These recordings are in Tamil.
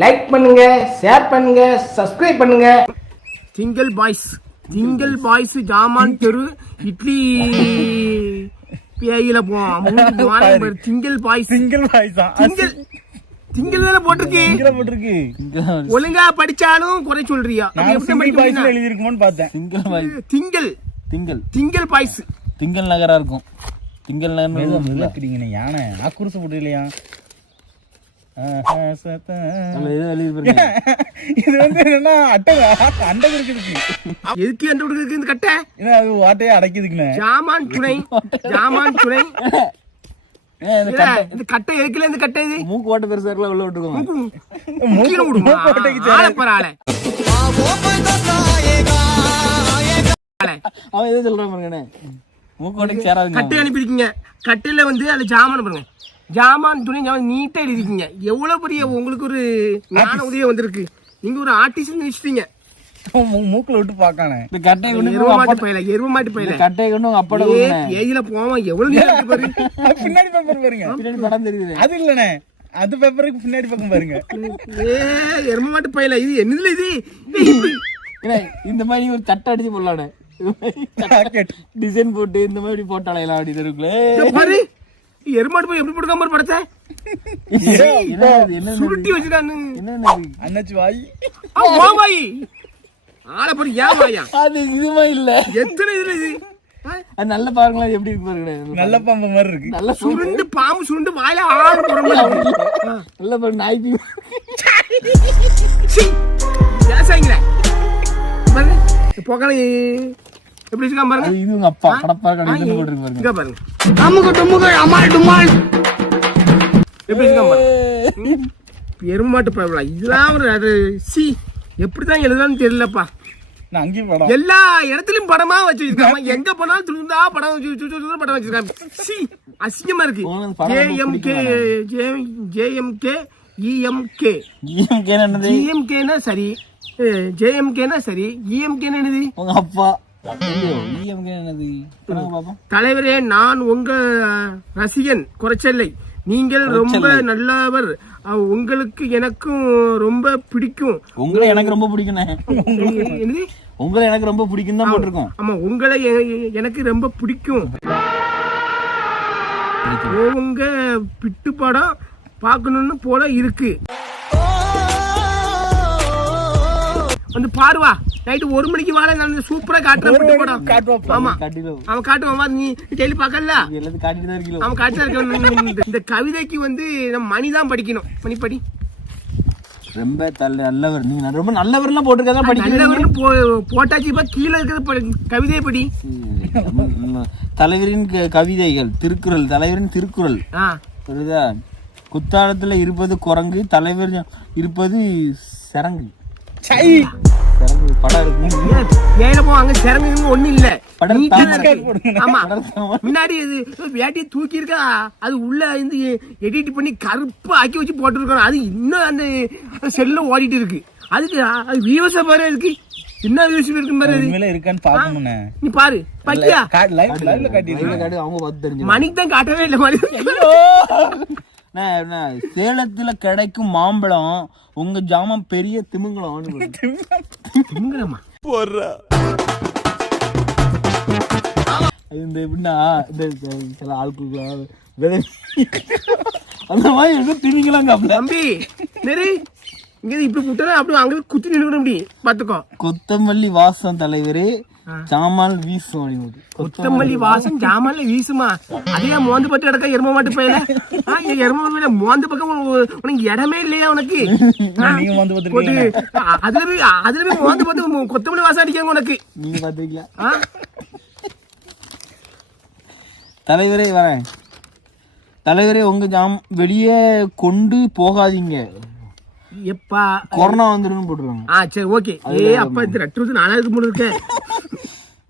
லைக் பண்ணுங்க, ஷேர் பண்ணுங்க, சப்ஸ்கிரைப் பண்ணுங்க. திங்கள் பாய்ஸ் ஜாமான் தெரு இட்லி பேயில போவோம். திங்கள் பாய்ஸ் திங்கள் தானே போட்டிருக்கு. ஒழுங்கா படிச்சாலும் குறை சொல்றியா? எழுதி இருக்குமோன்னு பார்த்தேன். திங்கள் பாய்ஸ் திங்கள் நகரா இருக்கும். திங்கள் நகர் யானை ஆக்குருசு போட்டு இல்லையா? இது வந்து என்னன்னா அண்டை இருக்கு. எதுக்கு அண்டை இருக்கு இந்த கட்டை? அது வாட்டையே அடைக்குதுக்குண்ணே. ஜாமான் துணை இந்த கட்டை எதுக்குல இந்த கட்டை? இது மூக்கு ஓட்ட பெருசா இருக்கலாம், உள்ள விட்டுருக்கோம். அவன் எதை சொல்றான் பாருங்கண்ணே, மூக்கோட்டைக்கு சேராது. கட்டை அனுப்பியிருக்கீங்க. கட்டையில வந்து அதுல ஜாமான் பாருங்க, ஜாமான் துணை நீட்டா எழுதிருக்கீங்க. எவ்வளவு பெரிய உங்களுக்கு ஒரு ஞான உதயம் வந்திருக்கு. நீங்க ஒரு ஆர்டிஸ்ட் வச்சுட்டீங்க. மூக்குல விட்டு பாக்கானே. இந்த கட்டையை கொண்டு எருவமாட்டு பையல கட்டையை கொண்டு அப்பட ஏஜில போவோம். எவ்வளவு நேரம் பாரு, பின்னாடி பேப்பர் பாருங்க. பின்னாடி படம் தெரியுது. அது இல்லனே, அது பேப்பருக்கு பின்னாடி பக்கம் பாருங்க. எருவமாட்டு பையல இது என்னதுல இது? இந்த மாதிரி ஒரு சட்டை அடிச்சு போடலானே, டிசைன் போட்டு இந்த மாதிரி போட்டாலே எல்லாம் அப்படி இருக்குல்ல. எருமாட்டு போய் எப்படி போட்டுக்காம படத்தை சுருட்டி வச்சுட்டானு. அண்ணாச்சி வாய் ஆளை பாரு. ஏன் வாயா? அது இதுமா இல்ல, எத்தனை இதுல இது அது நல்ல பாருங்களா எப்படி இருக்கு பாருங்க. நல்ல பாம்பு மாதிரி இருக்கு. நல்ல சுருண்டு பாம்பு சுருண்டு வாயில ஆறு போற நல்ல பாரு. நாய் பேசாங்களே போக்கான எப்படி வச்சுக்காம பாருங்க. இது உங்க அப்பா கடப்பா கடை போட்டுருக்கு பாருங்க. பாருங்க அம்முக டும்முக அமால் டுமால் எப்படி வச்சுக்காம பாருங்க. எருமாட்டு பழம் இதெல்லாம் ஒரு சி எப்படிதான் எழுதான்னு தெரியலப்பா. நான் அங்கேயும் படம் எல்லா இடத்துலயும் படமா வச்சிருக்காங்க. எங்க போனாலும் துணிந்தா படம் படம் வச்சிருக்காங்க. சி அசிங்கமா இருக்கு. ஜேஎம்கே இஎம்கேனா சரி, ஜேஎம்கேனா சரி, இஎம்கேனா என்னது? உங்க அப்பா தலைவரே, நான் உங்க ரசிகன், குறைச்சல்லை. நீங்கள் ரொம்ப நல்லவர். உங்களுக்கு எனக்கும் ரொம்ப பிடிக்கும். உங்களை எனக்கு ரொம்ப பிடிக்கும். உங்களை எனக்கு ரொம்ப பிடிக்கும் தான் போட்டிருக்கோம். ஆமா, உங்களை எனக்கு ரொம்ப பிடிக்கும். உங்க பிட்டு படம் பார்க்கணும்னு போல இருக்கு. வந்து பாருவா, நைட்டு 1 மணிக்கு வாழ நடந்து சூப்பரா காட்டுற படம். ஆமா அவன் காட்டுவான். நீ டெய்லி பாக்கல, அவன் காட்டுதான் இருக்க. இந்த கவிதைக்கு வந்து நம்ம மணிதான் படிக்கணும். மணி படி. ரொம்ப நல்லவர். நீங்க ரொம்ப நல்லவர்லாம் போட்டிருக்கா படிக்கணும். போட்டாச்சு. இப்ப கீழே இருக்கிற கவிதையை படி. தலைவரின் கவிதைகள், திருக்குறள், தலைவரின் திருக்குறள் புரியுதா? குத்தாலத்துல இருப்பது குரங்கு, தலைவர் இருப்பது சரங்கு. படம் இருக்கு. ஏல போவாங்க, சிறங்குன்னு ஒண்ணு இல்ல. ஆமா, முன்னாடி வேட்டியை தூக்கி இருக்கா, அது உள்ள இருந்து எடிட் பண்ணி கருப்பா ஆக்கி வச்சு போட்டுருக்கோம். அது இன்னும் அந்த செல்ல ஓடிட்டு இருக்கு. அதுக்கு அது வியூவர்ஸ் பாரு, இருக்கு என்ன வியூவர்ஸ் இருக்கு பாரு. இருக்கான்னு பாக்கணும்னு நீ பாரு. பட்டியா லைவ்ல காட்டி அவங்க பார்த்து தெரிஞ்சு. மணிக்கு தான் காட்டவே இல்லை. மணி சேலத்துல கிடைக்கும் மாம்பழம் உங்க ஜாமான் பெரிய திமிங்கலம். இந்த எப்படின்னா இந்த சில ஆட்களுக்கு அந்த மாதிரி எதுவும் திமிங்கலாம் தம்பி. இங்க இப்படி விட்டா அப்படி அங்க குத்தி நின்று அப்படி பாத்துக்கோ. கொத்தமல்லி வாசம் தலைவரே, ஜாமான் வீசும். கொத்தமல்லி வாசம் ஜாமான்ல வீசுமா? அதே மோந்து பட்டு கிடக்க எரும மாட்டு பையல. எரும மோந்து பக்கம் உனக்கு இடமே இல்லையா உனக்கு? அதுல போய் மோந்து பார்த்து கொத்தமல்லி வாசம் அடிக்காங்க உனக்கு. நீங்க பாத்துருக்கீங்களா? தலைவரே வரேன். தலைவரே, உங்க வெளியே கொண்டு போகாதீங்க, எப்பா கொரோனா வந்துடும் போட்டுருவாங்க. சரி ஓகே. அப்பா 4 மூணு இருக்க.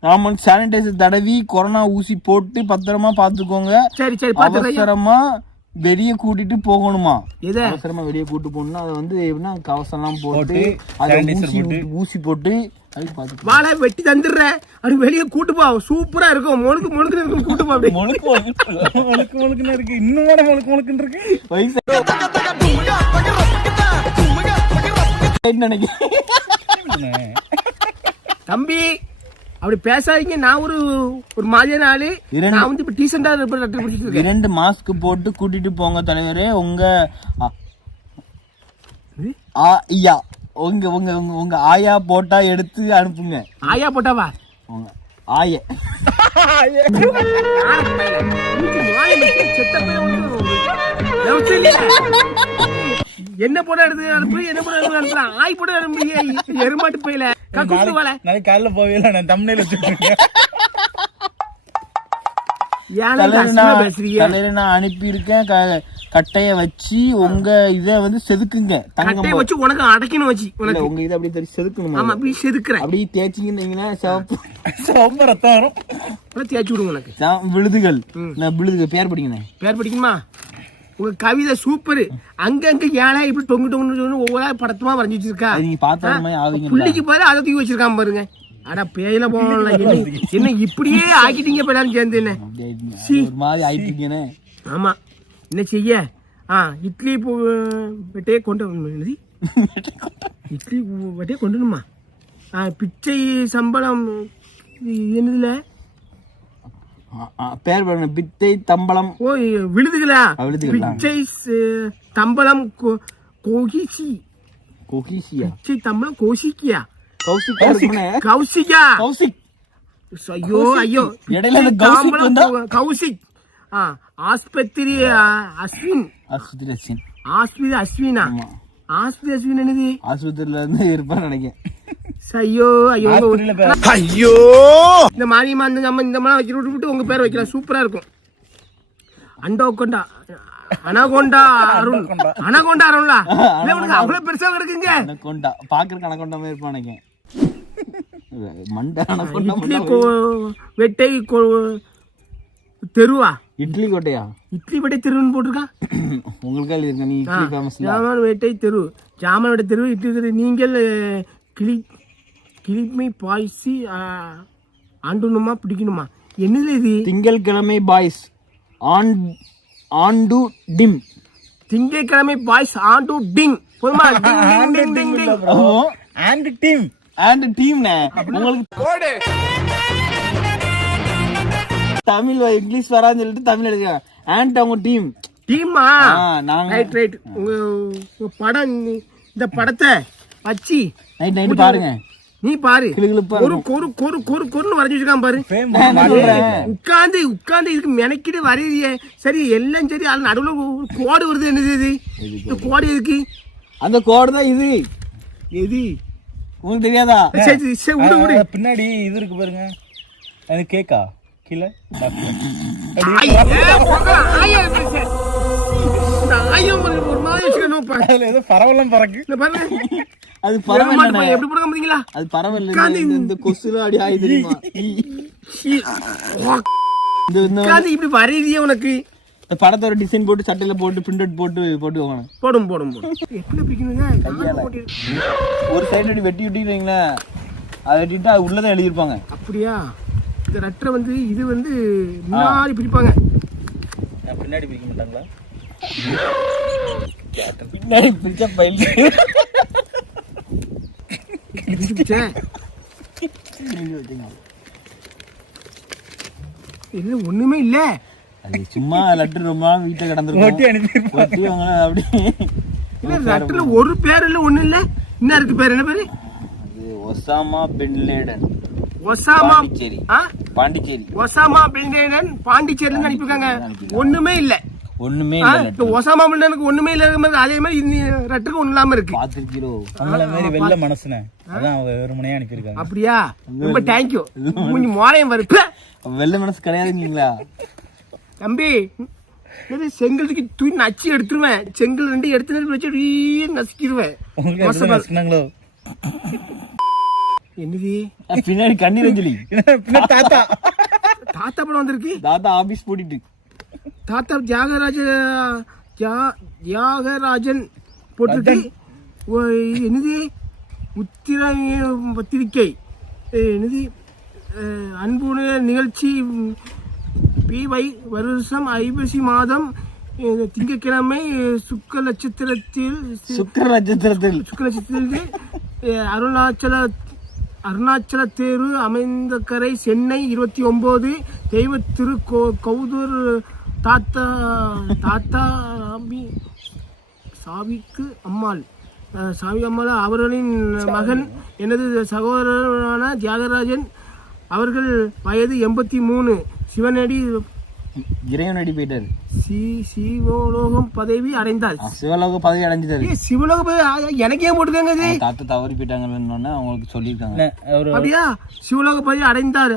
ஆமாம், சானிடைசர் தடவி கொரோனா ஊசி போட்டு பத்திரமா பாத்துக்கோங்க. சரி சரி, அவசரமா வெளியே கூட்டிட்டு போகணுமா? அவசரமா வெளியே கூட்டு போகணும்னா அதை வந்து எப்படின்னா கவசம் எல்லாம் போட்டு ஊசி போட்டு வாழை வெட்டி தந்துடுற. அது வெளியே கூட்டு போ, சூப்பரா இருக்கும். முழுக்கு முழுக்குன்னு இருக்கும். கூட்டு போ, அப்படி முழுக்கு முழுக்குன்னு இருக்கு. இன்னும் முழுக்கு முழுக்குன்னு இருக்கு. நினைக்கிறேன். தம்பி அப்படி பேசாதீங்க. நான் ஒரு மாதிரியான ஆளு. நான் வந்து இப்ப டீசெண்டா லெட்டர் பிடிச்சிட்டு இருக்கேன். 2 மாஸ்க் போட்டு கூட்டிட்டு போங்க தலைவரே. உங்க ஐயா உங்க உங்க உங்க ஆயா போட்டா எடுத்து அனுப்புங்க. ஆயா போட்டாவா? உங்க ஆய என்ன போட்டா எடுத்து அனுப்பு, என்ன போட்டா எடுத்து அனுப்புறான்? ஆய் போட்டா அனுப்பு. எருமாட்டு போயில நாளைக்கு காலைல போவேல நான் தம்ப்நெயில் வச்சிருக்கேன். நான் அனுப்பி இருக்கேன். கட்டைய வச்சு உங்க இத வந்து செதுக்குங்க. கட்டைய வச்சு உனக்கு அடைக்கணும் வச்சு உனக்கு உங்க இத அப்படியே செதுக்கணும். ஆமா அப்படியே செதுக்குறேன். அப்படியே தேய்ச்சிங்கன்னா சிவப்பு ரத்தம் வரும். தேய்ச்சி விடுங்க உனக்கு. விழுதுகள் விழுதுகள் பேர் படிக்கணும். பேர் படிக்கணுமா? உங்க கவிதை சூப்பர். அங்கங்க ஏழை இப்படி தொங்கு தொங்கு ஒவ்வொரு படத்துமா வரைஞ்சி வச்சிருக்கா. நீங்க பார்த்தா புள்ளிக்கு பாரு அதை தூக்கி வச்சிருக்கான் பாருங்க. அட பேயில போகல. என்ன இப்படியே ஆக்கிட்டீங்க எல்லாரும் சேர்ந்து? என்ன ஒரு மாதிரி ஆயிட்டீங்கன்னு. ஆமா என்ன செய்ய? இட்லி வெட்டையே கொண்டு இட்லி வெட்டையே கொண்டுணுமா? பிச்சை சம்பளம் என்னதுல பேர் பாருங்க. பிச்சை தம்பளம். ஓ விழுதுகளா? பிச்சை தம்பளம் கோகிசி. கோகிசியா? பிச்சை தம்பளம் கோசிக்கியா? கௌசிக். ஐயோ ஐயோ கௌசிக். ஆஸ்பத்திரி அஸ்வின். ஆஸ்பத்திரி அஸ்வினா? ஆஸ்பத்திரி அஸ்வின் என்னது? ஆஸ்பத்திரியில இருந்து இருப்பான்னு நினைக்கிறேன். ஐயோ ஐயோ ஐயோ. இந்த மாரியம்மா இந்த மாதிரி வைக்கிற விட்டு உங்க பேர் வைக்கலாம். சூப்பரா இருக்கும். அண்டோகொண்டா அனகொண்டா அருள். அனகொண்டா அருளா? உனக்கு அவ்வளவு பெருசா கிடக்குங்க. அனகொண்டா பாக்குறதுக்கு அனகொண்டா மாதிரி இருப்பான் நினைக்கிறேன். இட்லி வெட்டை தெருவா? இட்லி கோட்டையா? இட்லி வெட்டை தெருன்னு போட்டிருக்கா. உங்களுக்கு இருக்க நீ இட்லி ஃபேமஸ். ஜாமான் வெட்டை தெரு. ஜாமான் வெட்டை தெரு இட்லி. நீங்கள் கிளிமை பாய்ச்சி ஆண்டுணுமா பிடிக்கணுமா? என்னது இது? திங்கட்கிழமை பாய்ஸ் ஆண்டு டிம். திங்கட்கிழமை பாய்ஸ் ஆண்டு டிங். போதுமா? டிங் டிங் டிங். அண்ட் டீம் அண்ட் டீம்னே உங்களுக்கு கோடு தமிழ் இங்கிலீஷ் வரான்னு சொல்லிட்டு தமிழ் எழுதுங்க. அண்ட் அவங்க டீம். டீமா? நாங்க ரைட் ரைட். உங்க படம் இந்த படத்தை வச்சு நைட் பாருங்க. நீ பாரு. ஒரு வரைஞ்சி வச்சிருக்கான் பாரு. உட்கார்ந்து இதுக்கு மெனக்கிட்டு வரைய. சரி எல்லாம் சரி. அது நடுவுல கோடு வருது. என்னது இது? இந்த கோடு எதுக்கு? அந்த கோடு தான் இது. எது உங்களுக்கு தெரியாதா? பின்னாடி இது இருக்கு பாருங்க. அது கேக்கா கீழே ஏதோ பரவலாம் பறக்கு. அது பரவாயில்ல. எப்படி போடுங்க பாத்தீங்களா? அது பரவாயில்ல. இந்த கொசுல அடி ஆயி தெரியுமா? இப்படி வரையறியே உனக்கு. படத்தோட டிசைன் போட்டு சட்டையில போட்டு பிரிண்ட் அவுட் போட்டு போடும் எப்படி பிடிக்கணுங்க? ஒரு சைடு வெட்டி விட்டீங்களா? அதை வெட்டிட்டு அது உள்ளதான் எழுதிருப்பாங்க. அப்படியா? இந்த லெட்டரை வந்து இது வந்து முன்னாடி பிடிப்பாங்க. பின்னாடி பிடிக்க மாட்டாங்களா? பின்னாடி பிடிச்சா பைல் இது ஒண்ணுமே இல்ல. அது சும்மா லெட்டர் ரொம்ப வீட்டுல கிடந்துருக்கும். லெட்டர்ல ஒரு பேர் இல்ல, ஒண்ணு இல்ல. என்ன இருக்கு பேர்? என்ன பேரு? Osama bin Laden. Osama Pondicherry. Osama bin Laden பாண்டிச்சேரியில அனுப்பிருக்காங்க. ஒண்ணுமே இல்ல. ஒண்ணுமே இல்ல. ஒசாமா பின் லேடனுக்கு ஒண்ணுமே இல்லாம அதே மாதிரி இந்த லெட்டருக்கு ஒண்ணு இல்லாம இருக்கு. பாத்துக்கிலோ நம்மள மாதிரி வெள்ள மனசுனே. அதான் அவங்க வெறுமனே அனுப்பிருக்காங்க. அப்படியா? ரொம்ப தேங்க் யூ. மூஞ்சி மோரையும் வருது. வெள்ள மனசு கிடையாதுங்களா தம்பி? செங்கலுக்கு தூக்கி நச்சு எடுத்துருவேன். செங்கல் 2 எடுத்து வச்சு நசுக்கிடுவேன். என்னது பின்னாடி கண்ணீர் அஞ்சலி? தாத்தா தாத்தா படம் வந்திருக்கு. தாத்தா ஆபீஸ் போட்டிட்டு தாத்தா தியாகராஜன் போட்டுட்டு என்னது பத்திரிக்கை என்னது அன்புடைய நிகழ்ச்சி பிவை வருஷம் ஐப்பசி மாதம் திங்கட்கிழமை சுக்க நட்சத்திரத்தில் அருணாச்சல தேரு அமைந்த கரை சென்னை 29 தெய்வ திரு கௌதூர் தாத்தா சாவிக்கு அம்மாள் அவர்களின் மகன் எனது சகோதரரான தியாகராஜன் அவர்கள் வயது 83 இறைவனடி போயிட்டாரு. சிவலோகம் பதவி அடைந்தார். சிவலோக பதவி அடைஞ்சிட்டாரு. சிவலோக பதவி எனக்கே போட்டுருக்காங்க. தாத்தா தவறி போயிட்டாங்கன்னு அவங்களுக்கு சொல்லியிருக்காங்க. அப்படியா? சிவலோக பதவி அடைந்தார்.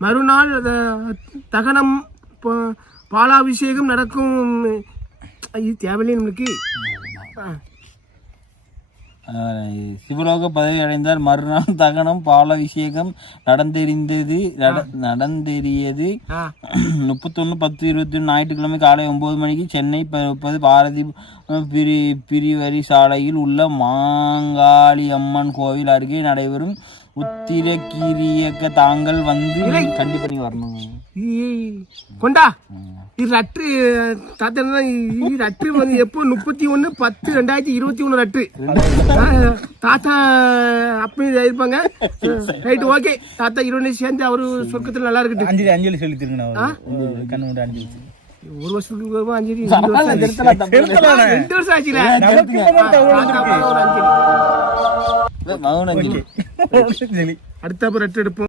மறுநாள் தகனம் பாலாபிஷேகம் நடக்கும். இது தேவையில்லை நம்மளுக்கு. சிவலோக பதவி அடைந்தார். மறுநாள் தகனம் பாலாபிஷேகம் நடந்தேறியது. 31/10/21 ஞாயிற்றுக்கிழமை காலை 9 மணிக்கு சென்னை 30 பாரதி பிரிவரி சாலையில் உள்ள மாங்காளியம்மன் கோவில் அருகே நடைபெறும் உத்திரகிரியக்க தாங்கள் வந்து கண்டிப்பா நீ வரணும். கொண்டா இது லட்டு தாத்தா. இது லட்டு வந்து எப்போ 31/10/2021 லட்டு தாத்தா அப்பயும் இருப்பாங்க. Right, okay. தாத்தா 20 சேர்ந்து அவரு சொர்க்கத்துல நல்லா இருக்கட்டும். அஞ்சலி சொல்லி திருங்க. ஒரு வருஷத்துக்கு அஞ்சலி 2 வருஷம் ஆச்சுல. அடுத்த அப்புறம் எடுப்போம்.